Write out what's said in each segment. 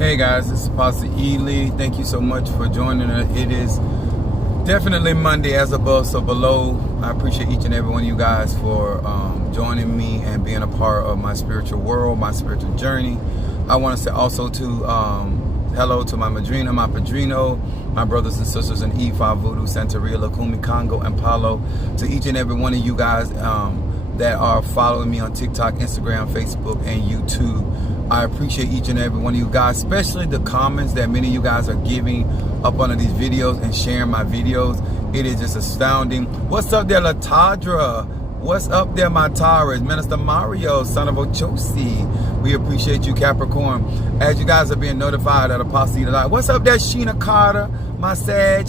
Hey guys, this is Apostle Ely. Thank you so much for joining us. It is definitely Monday as above, so below. I appreciate each and every one of you guys for joining me and being a part of my spiritual world, my spiritual journey. I want to say also to hello to my madrina, my padrino, my brothers and sisters in Ifa, Voodoo, Santeria, Lukumi, Congo, and Palo. To each and every one of you guys that are following me on TikTok, Instagram, Facebook, and YouTube. I appreciate each and every one of you guys, especially the comments that many of you guys are giving up under these videos and sharing my videos. It is just astounding. What's up there, Latadra? What's up there, my Taurus? Minister Mario, son of Ochosi. We appreciate you, Capricorn. As you guys are being notified at Apostle Ely. What's up there, Sheena Carter? My Sag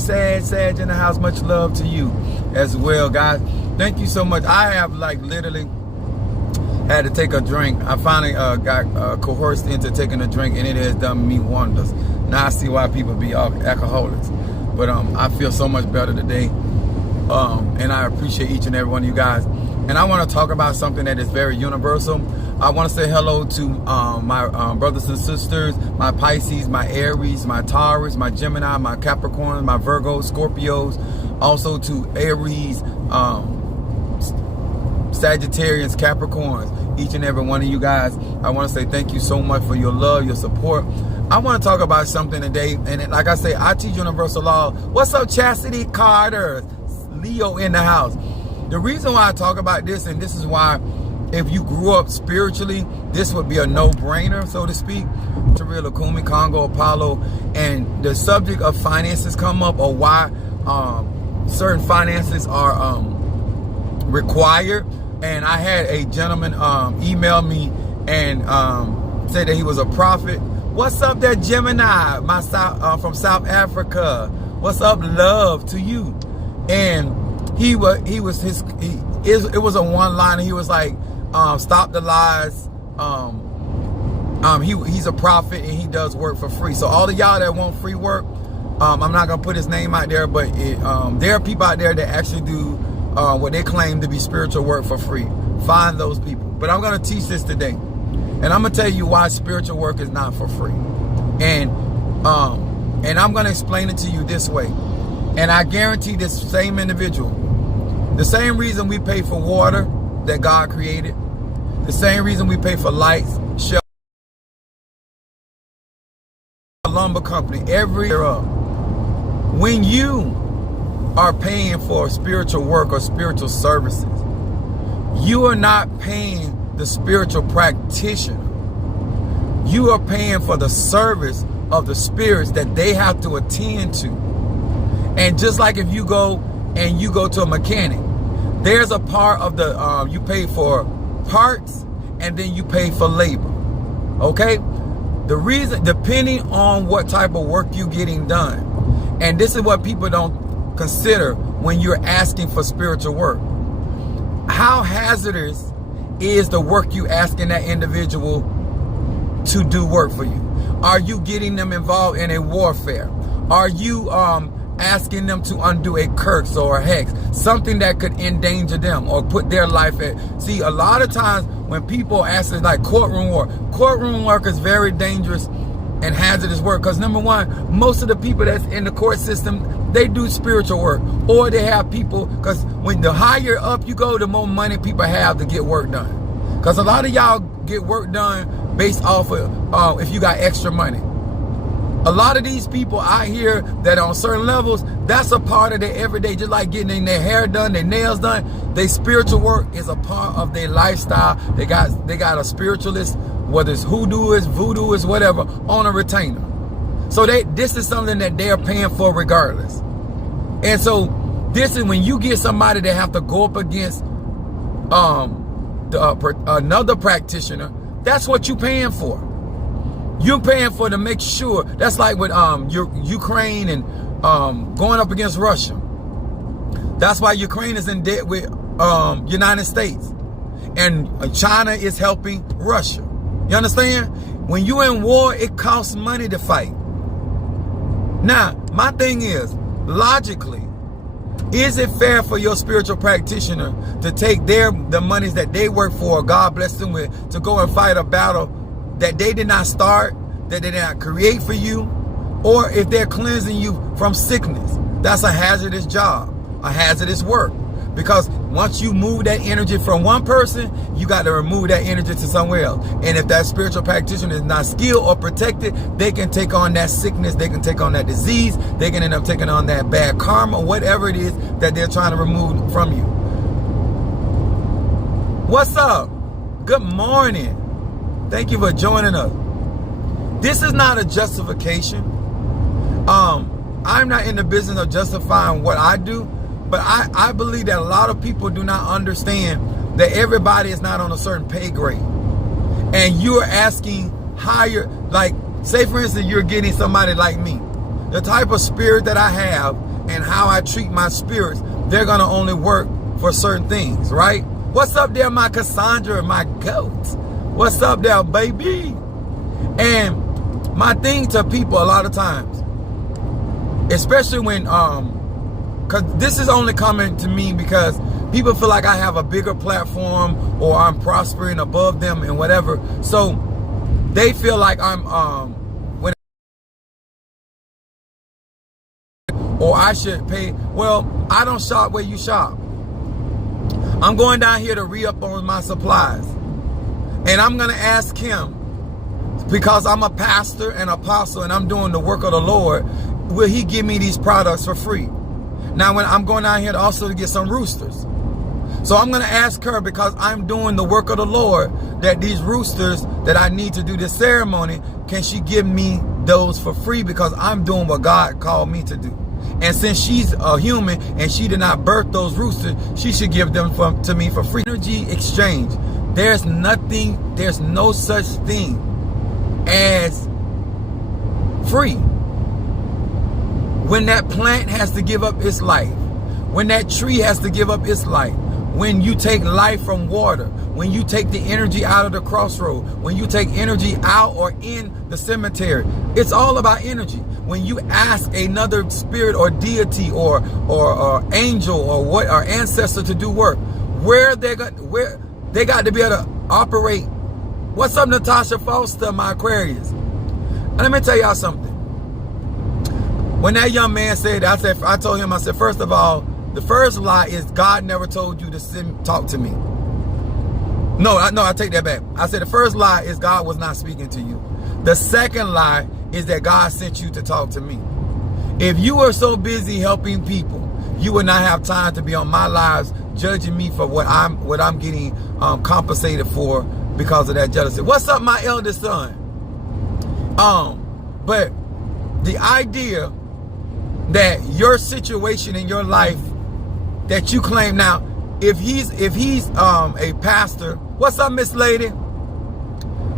in the house. Much love to you as well, guys. Thank you so much. I have literally had to take a drink. I finally got coerced into taking a drink, and it has done me wonders. Now I see why people be alcoholics. But I feel so much better today. And I appreciate each and every one of you guys. And I want to talk about something that is very universal. I want to say hello to my brothers and sisters, my Pisces, my Aries, my Taurus, my Gemini, my Capricorn, my Virgos, Scorpios, also to Aries, Sagittarians, Capricorns, each and every one of you guys. I want to say thank you so much for your love, your support. I want to talk about something today, and like I say, I teach universal law. What's up, Chastity Carter? Leo in the house. The reason why I talk about this, and this is why if you grew up spiritually, this would be a no-brainer, so to speak. Santeria, Lukumi, Congo, Apollo, and the subject of finances come up, or why certain finances are required. And I had a gentleman email me and say that he was a prophet. What's up there, Gemini? From South Africa. What's up, love to you? And it was a one-liner. He was like, stop the lies. He's a prophet and he does work for free. So all of y'all that want free work, I'm not gonna put his name out there, but there are people out there that actually do what they claim to be spiritual work for free. Find those people. But I'm going to teach this today. And I'm going to tell you why spiritual work is not for free. And I'm going to explain it to you this way. And I guarantee this same individual, the same reason we pay for water that God created, the same reason we pay for lights, shelter, lumber company, every year, when you are paying for spiritual work or spiritual services, you are not paying the spiritual practitioner. You are paying for the service of the spirits that they have to attend to. And just like if you go to a mechanic, there's a part of the you pay for parts and then you pay for labor. Okay? The reason, depending on what type of work you're getting done, and this is what people don't consider when you're asking for spiritual work. How hazardous is the work you asking that individual to do work for you? Are you getting them involved in a warfare? Are you asking them to undo a curse or a hex, something that could endanger them or put their life at? See, a lot of times when people ask us, like courtroom work is very dangerous and hazardous work, because number one, most of the people that's in the court system, they do spiritual work, or they have people, because when the higher up you go, the more money people have to get work done. Because a lot of y'all get work done based off of if you got extra money. A lot of these people out here that on certain levels, that's a part of their everyday, just like getting their hair done, their nails done. Their spiritual work is a part of their lifestyle. They got a spiritualist, whether it's voodoo is whatever, on a retainer. So this is something that they're paying for regardless. And so this is when you get somebody that have to go up against another practitioner, that's what you're paying for. You're paying for to make sure. That's like with Ukraine and going up against Russia. That's why Ukraine is in debt with United States. And China is helping Russia. You understand? When you're in war, it costs money to fight. Now, my thing is, logically, is it fair for your spiritual practitioner to take the monies that they work for, God bless them with, to go and fight a battle that they did not start, that they did not create for you, or if they're cleansing you from sickness. That's a hazardous job, a hazardous work. Because once you move that energy from one person, you got to remove that energy to somewhere else. And if that spiritual practitioner is not skilled or protected, they can take on that sickness, they can take on that disease, they can end up taking on that bad karma, whatever it is that they're trying to remove from you. What's up? Good morning. Thank you for joining us. This is not a justification. I'm not in the business of justifying what I do, but I believe that a lot of people do not understand that everybody is not on a certain pay grade. And you are asking higher, like, say for instance, you're getting somebody like me. The type of spirit that I have and how I treat my spirits, they're going to only work for certain things, right? What's up there, my Cassandra, my goat? What's up there, baby? And my thing to people a lot of times, especially when, because this is only coming to me because people feel like I have a bigger platform or I'm prospering above them and whatever. So they feel like I'm, or I should pay. Well, I don't shop where you shop. I'm going down here to re-up on my supplies. And I'm going to ask him, because I'm a pastor and apostle and I'm doing the work of the Lord, will he give me these products for free? Now, when I'm going down here also to get some roosters. So I'm going to ask her, because I'm doing the work of the Lord, that these roosters that I need to do this ceremony, can she give me those for free? Because I'm doing what God called me to do. And since she's a human and she did not birth those roosters, she should give them to me for free. Energy exchange. There's no such thing as free. When that plant has to give up its life, when that tree has to give up its life, when you take life from water, when you take the energy out of the crossroad, when you take energy out or in the cemetery, it's all about energy. When you ask another spirit or deity or angel or ancestor to do work, where they got to be able to operate. What's up, Natasha Foster, my Aquarius? And let me tell y'all something. When that young man said that, I told him, I said, first of all, the first lie is God never told you to talk to me. No, I take that back. I said the first lie is God was not speaking to you. The second lie is that God sent you to talk to me. If you were so busy helping people, you would not have time to be on my lives judging me for what I'm getting compensated for because of that jealousy. What's up, my eldest son? But the idea that your situation in your life that you claim now, if he's a pastor, what's up, Miss Lady?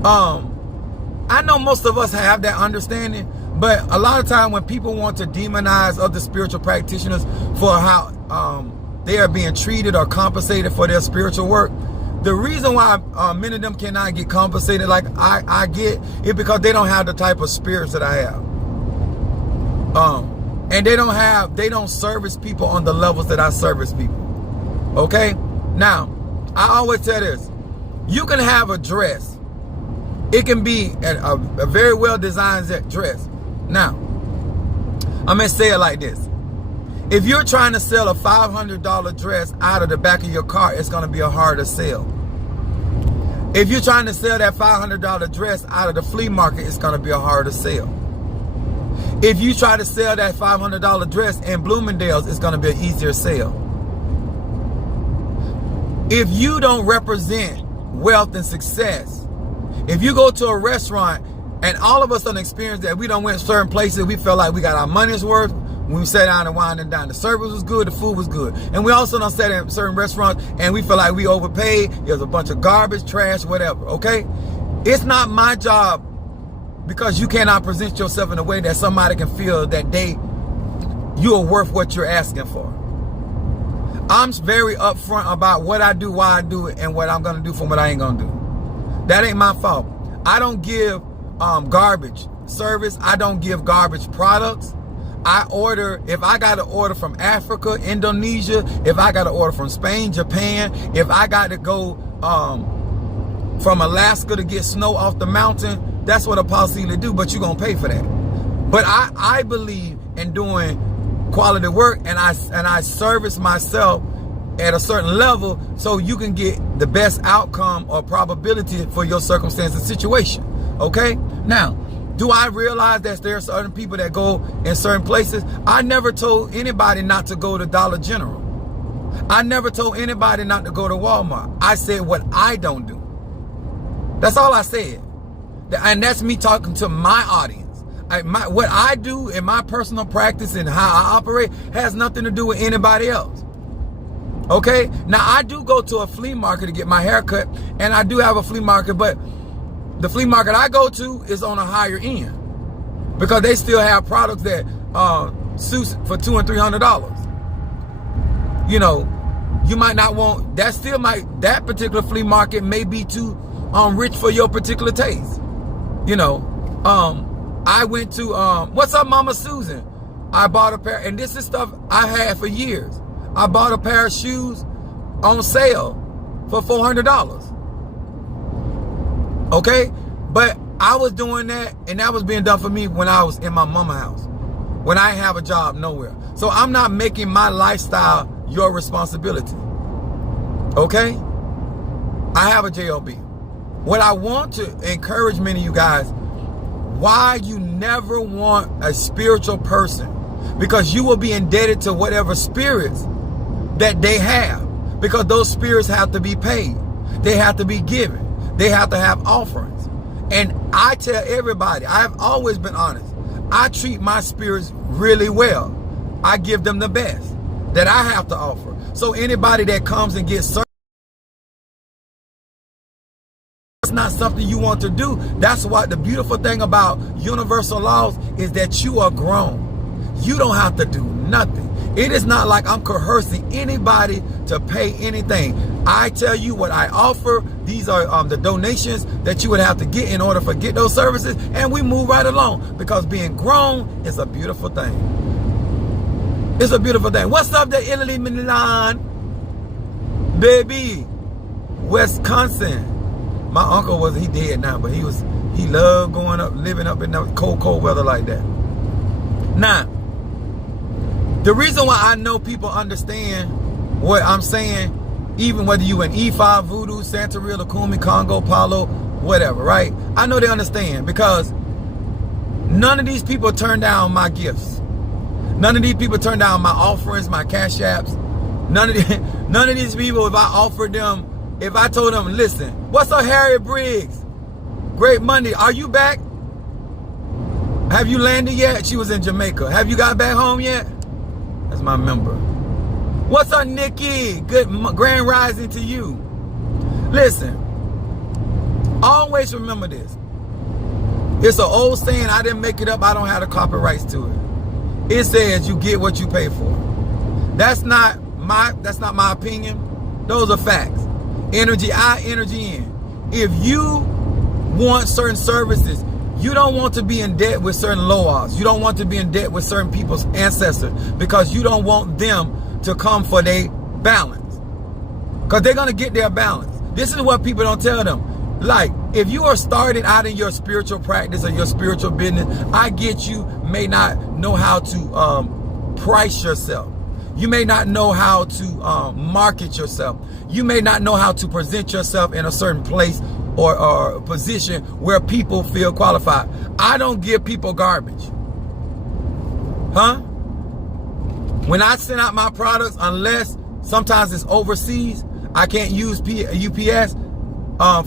I know most of us have that understanding, but a lot of time when people want to demonize other spiritual practitioners for how they are being treated or compensated for their spiritual work, the reason why many of them cannot get compensated like I get is because they don't have the type of spirits that I have. And they don't service people on the levels that I service people. Okay? Now, I always tell this. You can have a dress. It can be a very well-designed dress. Now, I'm going to say it like this. If you're trying to sell a $500 dress out of the back of your car, it's going to be a harder sell. If you're trying to sell that $500 dress out of the flea market, it's going to be a harder sell. If you try to sell that $500 dress in Bloomingdale's, it's going to be an easier sale. If you don't represent wealth and success, if you go to a restaurant, and all of us don't experience that, we don't went certain places, we felt like we got our money's worth. When we sat down and wined and dined, the service was good, the food was good. And we also don't sit in certain restaurants and we feel like we overpaid. There's a bunch of garbage, trash, whatever, okay? It's not my job, because you cannot present yourself in a way that somebody can feel that you are worth what you're asking for. I'm very upfront about what I do, why I do it, and what I'm going to do from what I ain't going to do. That ain't my fault. I don't give garbage service. I don't give garbage products. I order, if I got to order from Africa, Indonesia, if I got to order from Spain, Japan, if I got to go from Alaska to get snow off the mountain, that's what Apostle Ely do, but you're going to pay for that. But I believe in doing quality work, and I service myself at a certain level so you can get the best outcome or probability for your circumstance and situation. Okay? Now, do I realize that there are certain people that go in certain places? I never told anybody not to go to Dollar General. I never told anybody not to go to Walmart. I said what I don't do. That's all I said. And that's me talking to my audience. What I do in my personal practice and how I operate has nothing to do with anybody else. Okay? Now, I do go to a flea market to get my hair cut, and I do have a flea market, but the flea market I go to is on a higher end because they still have products that suits for $200 and $300. You know, you might not want that. Still, that particular flea market may be too rich for your particular taste. You know, I went to what's up, Mama Susan? I bought a pair, and this is stuff I had for years. I bought a pair of shoes on sale for $400. Okay? But I was doing that, and that was being done for me when I was in my mama house, when I didn't have a job nowhere. So I'm not making my lifestyle your responsibility. Okay? I have a JOB. What I want to encourage many of you guys, why you never want a spiritual person, because you will be indebted to whatever spirits that they have, because those spirits have to be paid. They have to be given. They have to have offerings. And I tell everybody, I've always been honest. I treat my spirits really well. I give them the best that I have to offer. So anybody that comes and gets served, it's not something you want to do. That's why the beautiful thing about universal laws is that you are grown. You don't have to do nothing. It is not like I'm coercing anybody to pay anything. I tell you what I offer. These are the donations that you would have to get in order to get those services, and we move right along, because being grown is a beautiful thing. It's a beautiful thing. What's up there, Italy, Milan? Baby, Wisconsin. My uncle he dead now, but he loved going up, living up in the cold weather like that. Now, the reason why I know people understand what I'm saying, even whether you in E5, Voodoo, Santeria, Lukumi, Congo, Palo, whatever, right? I know they understand, because none of these people turn down my gifts. None of these people turn down my offerings, my cash apps. None of these people, if I offered them, if I told them, listen, what's up, Harriet Briggs? Great Monday. Are you back? Have you landed yet? She was in Jamaica. Have you got back home yet? That's my member. What's up, Nikki? Good grand rising to you. Listen, always remember this. It's an old saying. I didn't make it up. I don't have the copyrights to it. It says you get what you pay for. That's not my opinion. Those are facts. Energy out, energy in. If you want certain services, you don't want to be in debt with certain laws. You don't want to be in debt with certain people's ancestors, because you don't want them to come for their balance, because they're going to get their balance. This is what people don't tell them. Like, if you are starting out in your spiritual practice or your spiritual business, I get you may not know how to price yourself. You may not know how to market yourself. You may not know how to present yourself in a certain place or position where people feel qualified. I don't give people garbage. Huh? When I send out my products, unless sometimes it's overseas, I can't use UPS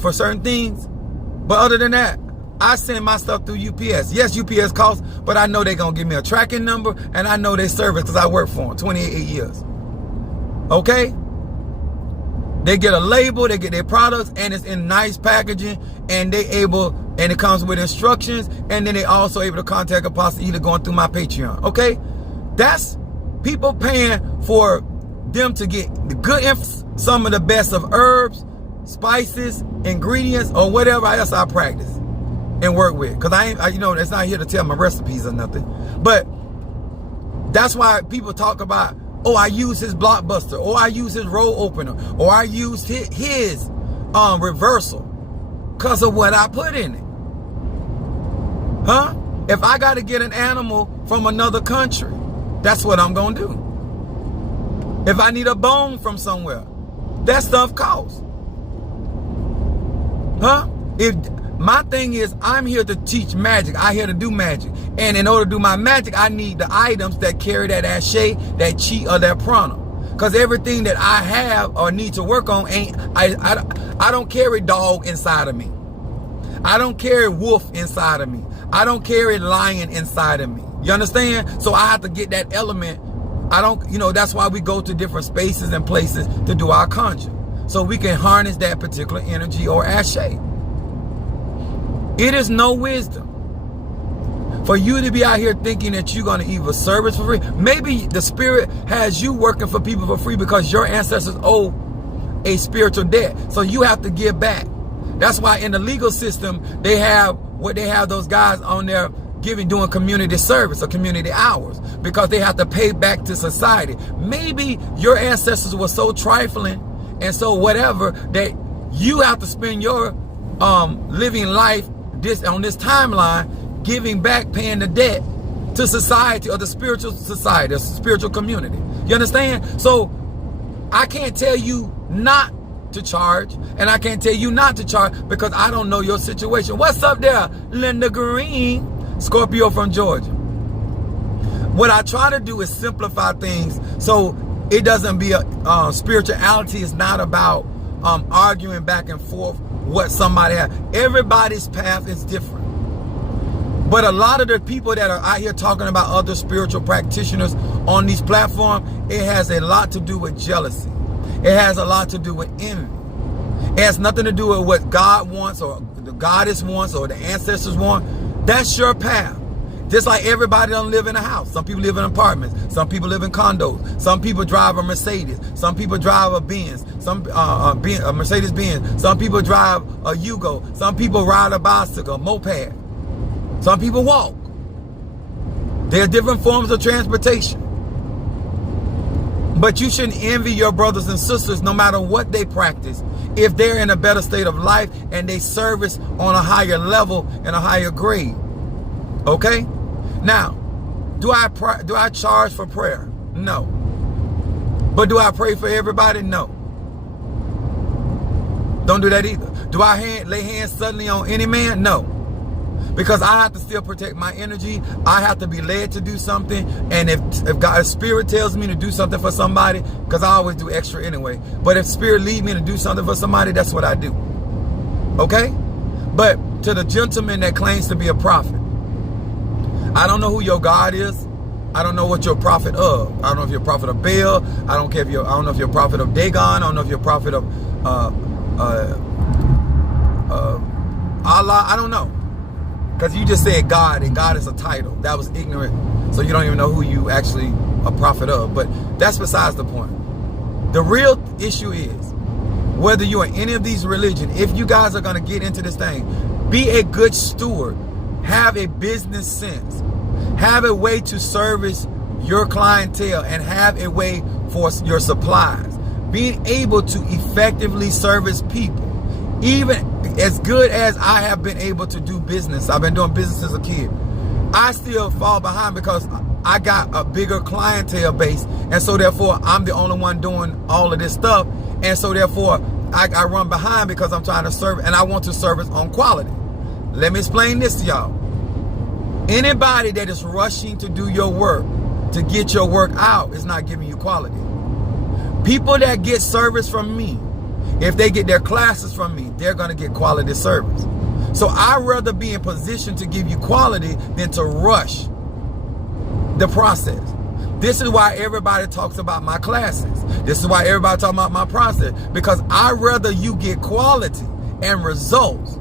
for certain things. But other than that, I send my stuff through UPS. Yes, UPS costs, but I know they're going to give me a tracking number, and I know their service because I work for them 28 years. Okay? They get a label, they get their products, and it's in nice packaging, and and it comes with instructions, and then they also able to contact Apostle Ely going through my Patreon. Okay? That's people paying for them to get the good some of the best of herbs, spices, ingredients, or whatever else I practice and work with. Because it's not here to tell my recipes or nothing. But that's why people talk about, oh, I use his Blockbuster, or I use his roll opener, or I use his reversal because of what I put in it. Huh? If I got to get an animal from another country, that's what I'm going to do. If I need a bone from somewhere, that stuff costs. Huh? If my thing is, I'm here to teach magic. I'm here to do magic. And in order to do my magic, I need the items that carry that ashe, that chi, or that prana. Because everything that I have or need to work on I don't carry dog inside of me. I don't carry wolf inside of me. I don't carry lion inside of me. You understand? So I have to get that element. I don't, that's why we go to different spaces and places to do our conjure. So we can harness that particular energy or ashe. It is no wisdom for you to be out here thinking that you're going to either service for free. Maybe the spirit has you working for people for free because your ancestors owe a spiritual debt. So you have to give back. That's why in the legal system, they have those guys on there doing community service or community hours because they have to pay back to society. Maybe your ancestors were so trifling and so whatever that you have to spend your living life on this timeline giving back, paying the debt to society or the spiritual society, the spiritual community. You understand? So I can't tell you not to charge, and I can't tell you not to charge because I don't know your situation. What's up there, Linda Green? Scorpio from Georgia. What I try to do is simplify things so it doesn't be spirituality is not about arguing back and forth what somebody has. Everybody's path is different. But a lot of the people that are out here talking about other spiritual practitioners on these platforms, it has a lot to do with jealousy. It has a lot to do with envy. It has nothing to do with what God wants or the goddess wants or the ancestors want. That's your path. Just like everybody don't live in a house. Some people live in apartments. Some people live in condos. Some people drive a Mercedes. Some people drive a Benz. A Mercedes Benz. Some people drive a Yugo. Some people ride a bicycle, moped. Some people walk. There are different forms of transportation. But you shouldn't envy your brothers and sisters no matter what they practice if they're in a better state of life and they service on a higher level and a higher grade. Okay? Now, do I charge for prayer? No. But do I pray for everybody? No. Don't do that either. Do I lay hands suddenly on any man? No. Because I have to still protect my energy. I have to be led to do something. And if God's spirit tells me to do something for somebody, because I always do extra anyway. But if spirit leads me to do something for somebody, that's what I do. Okay? But to the gentleman that claims to be a prophet, I don't know who your God is. I don't know what you're a prophet of. I don't know if you're a prophet of Baal. I don't know if you're a prophet of Dagon. I don't know if you're a prophet of Allah. I don't know. Because you just said God, and God is a title. That was ignorant. So you don't even know who you actually a prophet of. But that's besides the point. The real issue is whether you're in any of these religions, if you guys are going to get into this thing, be a good steward. Have a business sense. Have a way to service your clientele and have a way for your supplies. Being able to effectively service people. Even as good as I have been able to do business, I've been doing business as a kid, I still fall behind because I got a bigger clientele base. And so therefore, I'm the only one doing all of this stuff. And so therefore, I run behind because I'm trying to serve and I want to service on quality. Let me explain this to y'all. Anybody that is rushing to do your work, to get your work out, is not giving you quality. People that get service from me, if they get their classes from me, they're going to get quality service. So I'd rather be in position to give you quality than to rush the process. This is why everybody talks about my classes. This is why everybody talks about my process. Because I'd rather you get quality and results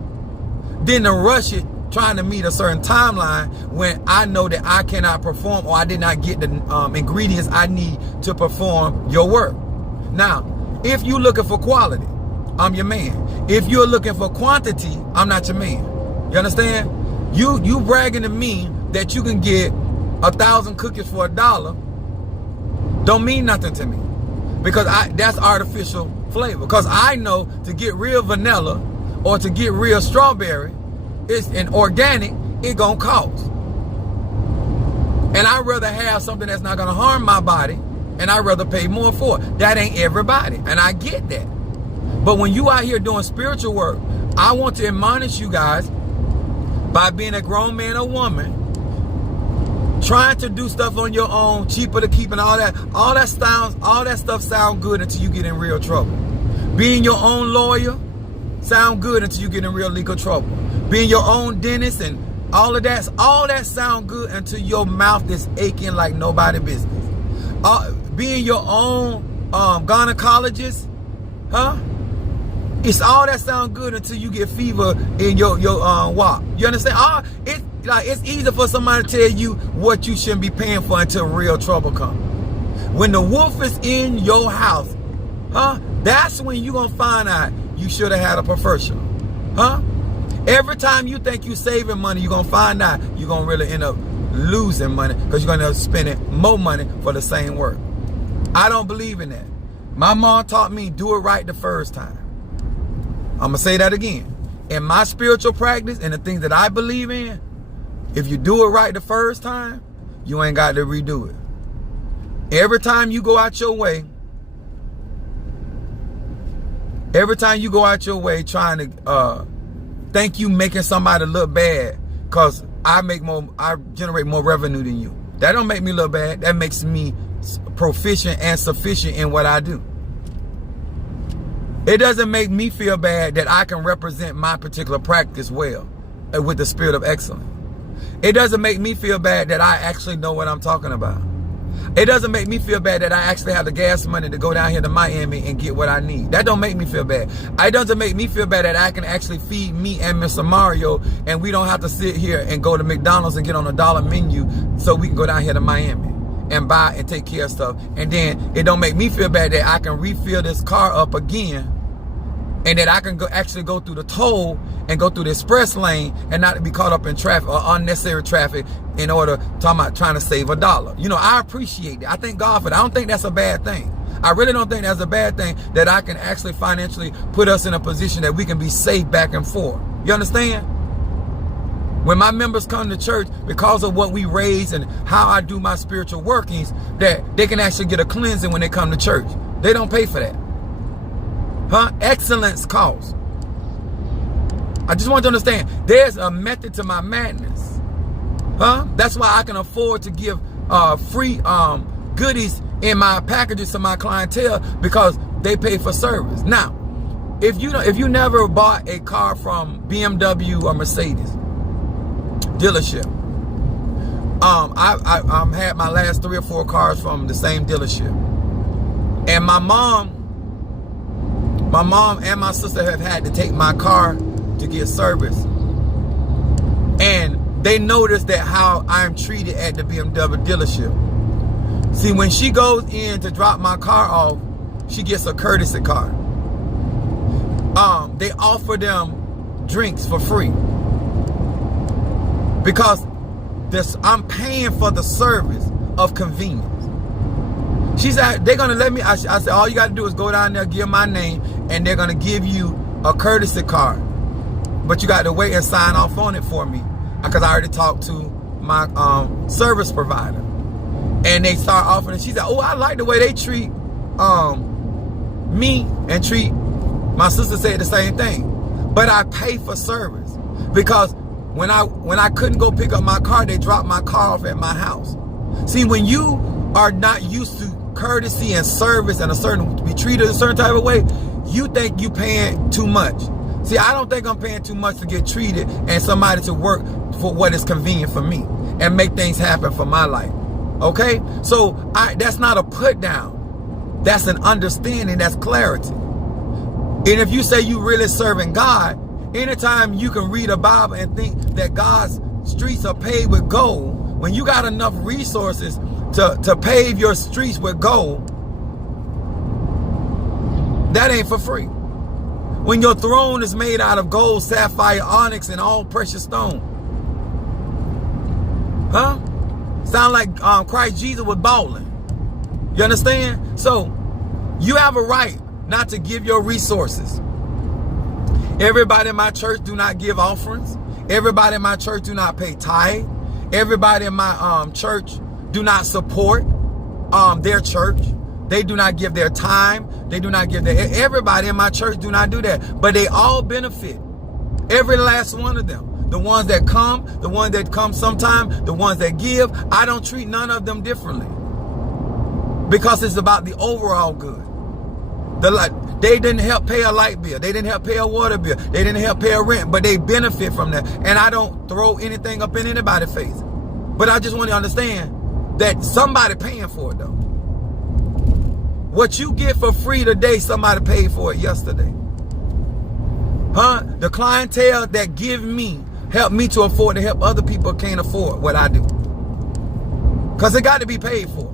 than to rush it trying to meet a certain timeline when I know that I cannot perform or I did not get the ingredients I need to perform your work. Now, if you're looking for quality, I'm your man. If you're looking for quantity, I'm not your man. You understand? You bragging to me that you can get 1,000 cookies for $1 don't mean nothing to me. Because that's artificial flavor. Because I know to get real vanilla or to get real strawberry, and organic, it gonna cost. And I'd rather have something that's not gonna harm my body, and I'd rather pay more for it. That ain't everybody, and I get that. But when you out here doing spiritual work, I want to admonish you guys, by being a grown man or woman, trying to do stuff on your own, cheaper to keep and all that stuff sound good until you get in real trouble. Being your own lawyer sound good until you get in real legal trouble. Being your own dentist and all that sound good until your mouth is aching like nobody business. Being your own gynecologist, it's all that sound good until you get fever in your walk. You understand? It's easy for somebody to tell you what you shouldn't be paying for until real trouble comes. When the wolf is in your house, that's when you gonna find out you should have had a professional. Every time you think you're saving money, you're gonna find out you're gonna really end up losing money, because you're gonna end up spending more money for the same work. I don't believe in that. My mom taught me, do it right the first time. I'm gonna say that again. In my spiritual practice and the things that I believe in, if you do it right the first time, you ain't got to redo it. Every time you go out your way trying to think you making somebody look bad because I generate more revenue than you. That don't make me look bad. That makes me proficient and sufficient in what I do. It doesn't make me feel bad that I can represent my particular practice well with the spirit of excellence. It doesn't make me feel bad that I actually know what I'm talking about. It doesn't make me feel bad that I actually have the gas money to go down here to Miami and get what I need. That don't make me feel bad. It doesn't make me feel bad that I can actually feed me and Mr. Mario, and we don't have to sit here and go to McDonald's and get on a dollar menu so we can go down here to Miami and buy and take care of stuff. And then it don't make me feel bad that I can refill this car up again, and that I can actually go through the toll and go through the express lane and not be caught up in traffic or unnecessary traffic in order trying to save $1. You know, I appreciate that. I thank God for that. I don't think that's a bad thing. I really don't think that's a bad thing, that I can actually financially put us in a position that we can be safe back and forth. You understand? When my members come to church, because of what we raise and how I do my spiritual workings, that they can actually get a cleansing when they come to church. They don't pay for that. Excellence costs. I just want you to understand, there's a method to my madness. That's why I can afford to give free goodies in my packages to my clientele, because they pay for service. Now, if you never bought a car from BMW or Mercedes dealership, I had my last 3 or 4 cars from the same dealership, and my mom and my sister have had to take my car to get service. And they noticed that how I'm treated at the BMW dealership. See, when she goes in to drop my car off, she gets a courtesy car. They offer them drinks for free, because I'm paying for the service of convenience. She said, they're going to let me. I said, all you got to do is go down there, give my name, and they're going to give you a courtesy card. But you got to wait and sign off on it for me, because I already talked to my service provider. And they start offering it. She said, oh, I like the way they treat me and treat my sister. Said the same thing. But I pay for service, because when I couldn't go pick up my car, they dropped my car off at my house. See, when you are not used to courtesy and service and to be treated a certain type of way, you think you paying too much. See, I don't think I'm paying too much to get treated and somebody to work for what is convenient for me and make things happen for my life. Okay? So that's not a put down. That's an understanding. That's clarity. And if you say you really serving God, anytime you can read a Bible and think that God's streets are paved with gold, when you got enough resources to pave your streets with gold, that ain't for free. When your throne is made out of gold, sapphire, onyx, and all precious stone. Sound like Christ Jesus was balling. You understand? So, you have a right not to give your resources. Everybody in my church do not give offerings. Everybody in my church do not pay tithe. Everybody in my church do not support their church. They do not give their time. They do not give their... Everybody in my church do not do that. But they all benefit. Every last one of them. The ones that come, the ones that come sometime, the ones that give. I don't treat none of them differently. Because it's about the overall good. They didn't help pay a light bill. They didn't help pay a water bill. They didn't help pay a rent. But they benefit from that. And I don't throw anything up in anybody's face. But I just want you to understand that somebody paying for it though. What you get for free today, somebody paid for it yesterday. The clientele that give me, help me to afford to help other people can't afford what I do. Because it got to be paid for.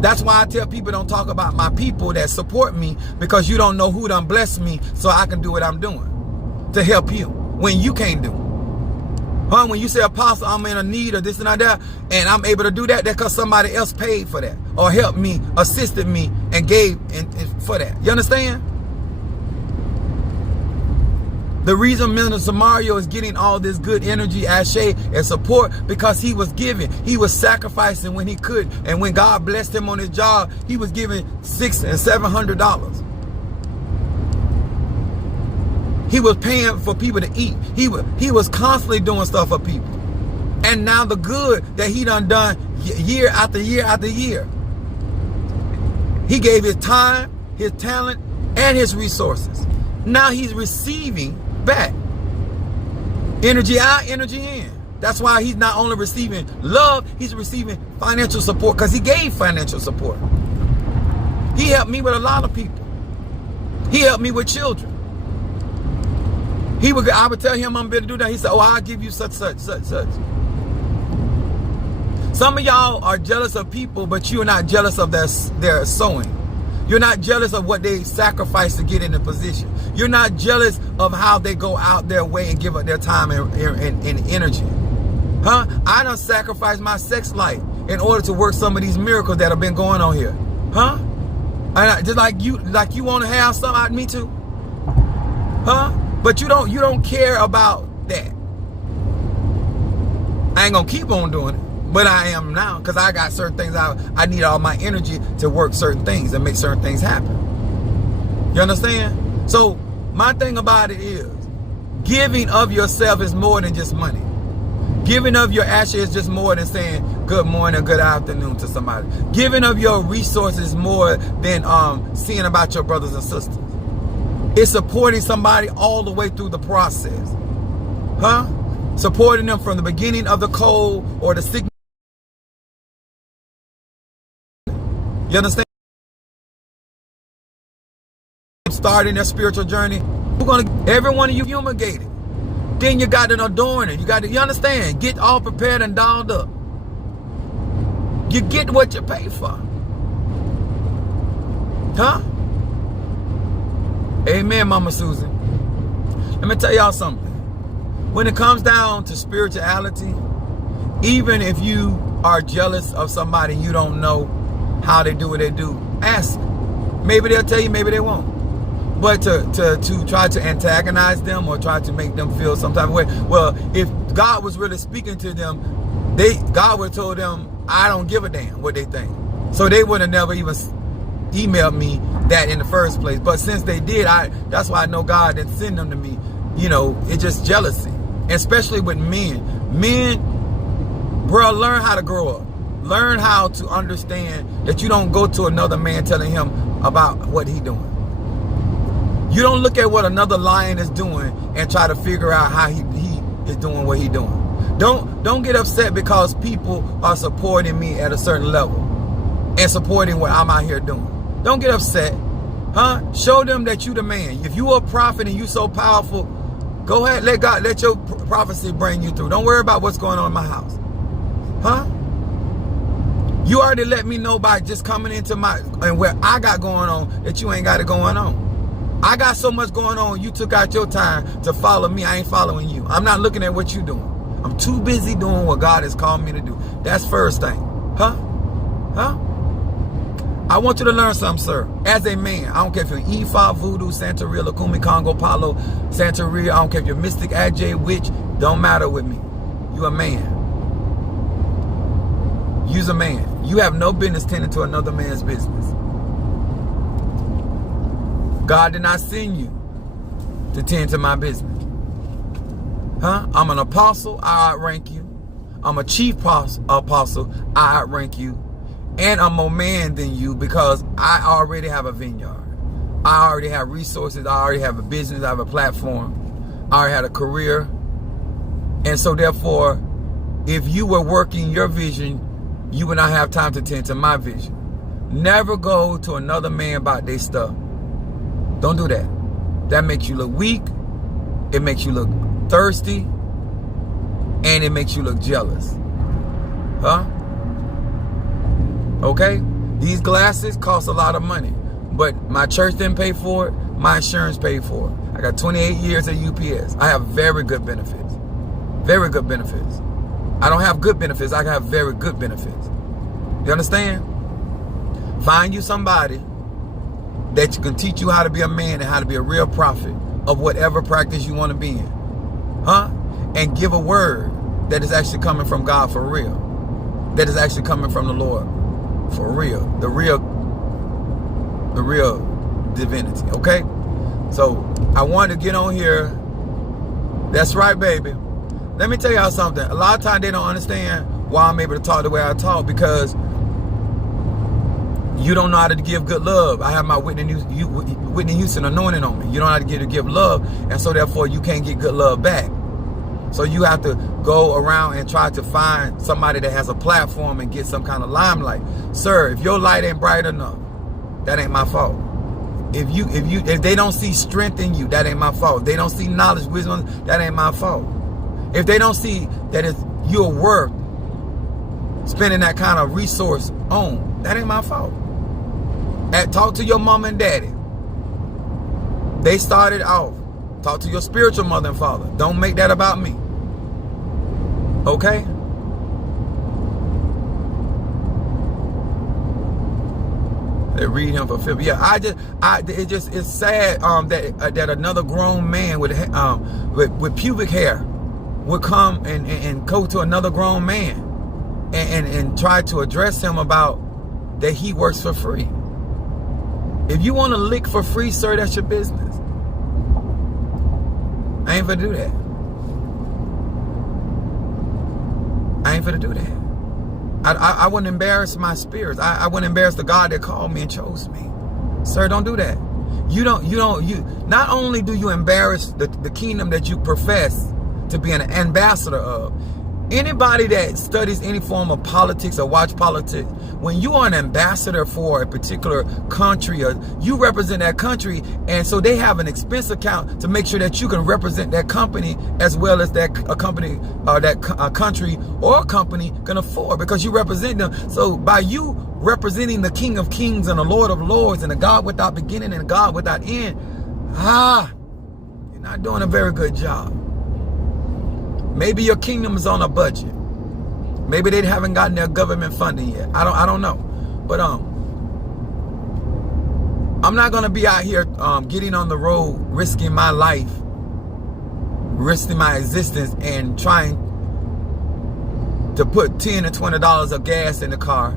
That's why I tell people don't talk about my people that support me, because you don't know who done blessed me so I can do what I'm doing to help you when you can't do it. When you say, Apostle, I'm in a need of this and that, and I'm able to do that, that's because somebody else paid for that or helped me, assisted me, and gave for that. You understand? The reason Minister Mario is getting all this good energy, ashe, and support, because he was giving. He was sacrificing when he could. And when God blessed him on his job, he was giving $600 and $700. He was paying for people to eat. He was constantly doing stuff for people. And now the good that he done year after year after year. He gave his time, his talent, and his resources. Now he's receiving back. Energy out, energy in. That's why he's not only receiving love, he's receiving financial support, because he gave financial support. He helped me with a lot of people. He helped me with children. I would tell him I'm going to do that. He said, oh, I'll give you such. Some of y'all are jealous of people, but you're not jealous of their sowing. You're not jealous of what they sacrifice to get in a position. You're not jealous of how they go out their way and give up their time and energy. I done sacrificed my sex life in order to work some of these miracles that have been going on here. And just like you want to have some out of me too. But you don't care about that. I ain't gonna keep on doing it, but I am now, because I got certain things I need all my energy to work certain things and make certain things happen. You understand? So my thing about it is, giving of yourself is more than just money. Giving of your ashes is just more than saying good morning, good afternoon to somebody. Giving of your resources is more than seeing about your brothers and sisters. It's supporting somebody all the way through the process. Supporting them from the beginning of the cold or the sickness. You understand? Starting their spiritual journey. Every one of you fumigated. Then you got an adorning. You understand? Get all prepared and dolled up. You get what you pay for. Amen, Mama Susan. Let me tell y'all something. When it comes down to spirituality, even if you are jealous of somebody, you don't know how they do what they do, ask. Maybe they'll tell you, maybe they won't. But to try to antagonize them or try to make them feel some type of way. Well, if God was really speaking to them, God would have told them, I don't give a damn what they think. So they would have never even emailed me that in the first place. But since they did, that's why I know God didn't send them to me. You know, it's just jealousy. Especially with men. Men, bro, learn how to grow up. Learn how to understand that you don't go to another man telling him about what he's doing. You don't look at what another lion is doing and try to figure out how he is doing what he's doing. Don't get upset because people are supporting me at a certain level and supporting what I'm out here doing. Don't get upset. Show them that you the man. If you a prophet and you so powerful, go ahead, let your prophecy bring you through. Don't worry about what's going on in my house. You already let me know by just coming into and where I got going on that you ain't got it going on. I got so much going on, you took out your time to follow me. I ain't following you. I'm not looking at what you doing. I'm too busy doing what God has called me to do. That's first thing. I want you to learn something, sir. As a man, I don't care if you're Ifa, Voodoo, Santeria, Lukumi, Congo, Palo, Santeria. I don't care if you're Mystic, Ajay, Witch. Don't matter with me. You a man. You's a man. You have no business tending to another man's business. God did not send you to tend to my business. I'm an apostle. I outrank you. I'm a chief apostle. I outrank you. And I'm more man than you because I already have a vineyard. I already have resources. I already have a business. I have a platform. I already had a career. And so therefore, if you were working your vision, you would not have time to tend to my vision. Never go to another man about their stuff. Don't do that. That makes you look weak. It makes you look thirsty. And it makes you look jealous. Okay? These glasses cost a lot of money. But my church didn't pay for it. My insurance paid for it. I got 28 years at UPS. I have very good benefits. Very good benefits. I don't have good benefits. I have very good benefits. You understand? Find you somebody that can teach you how to be a man and how to be a real prophet of whatever practice you want to be in. And give a word that is actually coming from God for real. That is actually coming from the Lord for real. The real divinity. Okay? So I wanted to get on here. That's right, baby. Let me tell y'all something. A lot of times they don't understand why I'm able to talk the way I talk because you don't know how to give good love. I have my Whitney Houston anointing on me. You don't know how to give love, and so therefore you can't get good love back. So you have to go around and try to find somebody that has a platform and get some kind of limelight. Sir, if your light ain't bright enough, that ain't my fault. If they don't see strength in you, that ain't my fault. If they don't see knowledge, wisdom, that ain't my fault. If they don't see that you're worth spending that kind of resource on, that ain't my fault. Talk to your mom and daddy. They started off. Talk to your spiritual mother and father. Don't make that about me. Okay? They read him for 50. Yeah, it's sad that another grown man with pubic hair would come and go to another grown man and try to address him about that he works for free. If you want to lick for free, sir, that's your business. I ain't finna do that. I ain't finna do that. I wouldn't embarrass my spirits. I wouldn't embarrass the God that called me and chose me. Sir, don't do that. You not only do you embarrass the kingdom that you profess to be an ambassador of. Anybody that studies any form of politics or watch politics, when you are an ambassador for a particular country, or you represent that country, and so they have an expense account to make sure that you can represent that company as well as that country or company can afford, because you represent them. So by you representing the King of Kings and the Lord of Lords and the God without beginning and God without end, you're not doing a very good job. Maybe your kingdom is on a budget. Maybe they haven't gotten their government funding yet. I don't know. But I'm not gonna be out here getting on the road, risking my life, risking my existence, and trying to put $10 and $20 of gas in the car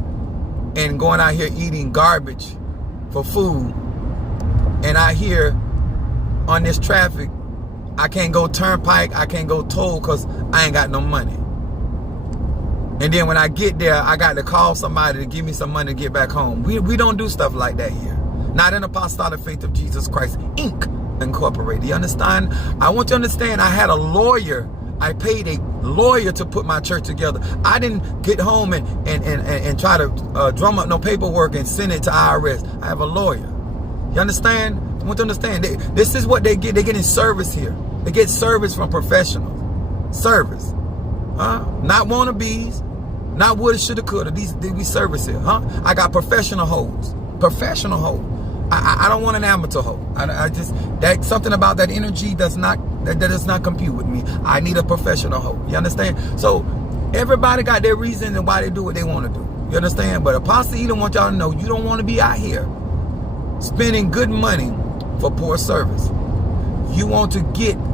and going out here eating garbage for food. And out here on this traffic, I can't go turnpike, I can't go toll because I ain't got no money. And then when I get there, I got to call somebody to give me some money to get back home. We don't do stuff like that here. Not in Apostolic Faith of Jesus Christ, Inc. Incorporated. You understand? I want you to understand, I had a lawyer. I paid a lawyer to put my church together. I didn't get home and try to drum up no paperwork and send it to IRS. I have a lawyer. You understand? I want you to understand. This is what they get. They're getting service here. They get service from professionals. Service. Not wannabes. Not woulda, shoulda, coulda. These service here. I got professional hoes. Professional hoe. I don't want an amateur hoe. That something about that energy does not compute with me. I need a professional hoe. You understand? So everybody got their reason and why they do what they want to do. You understand? But Apostle Eden wants y'all to know you don't want to be out here spending good money for poor service. You want to get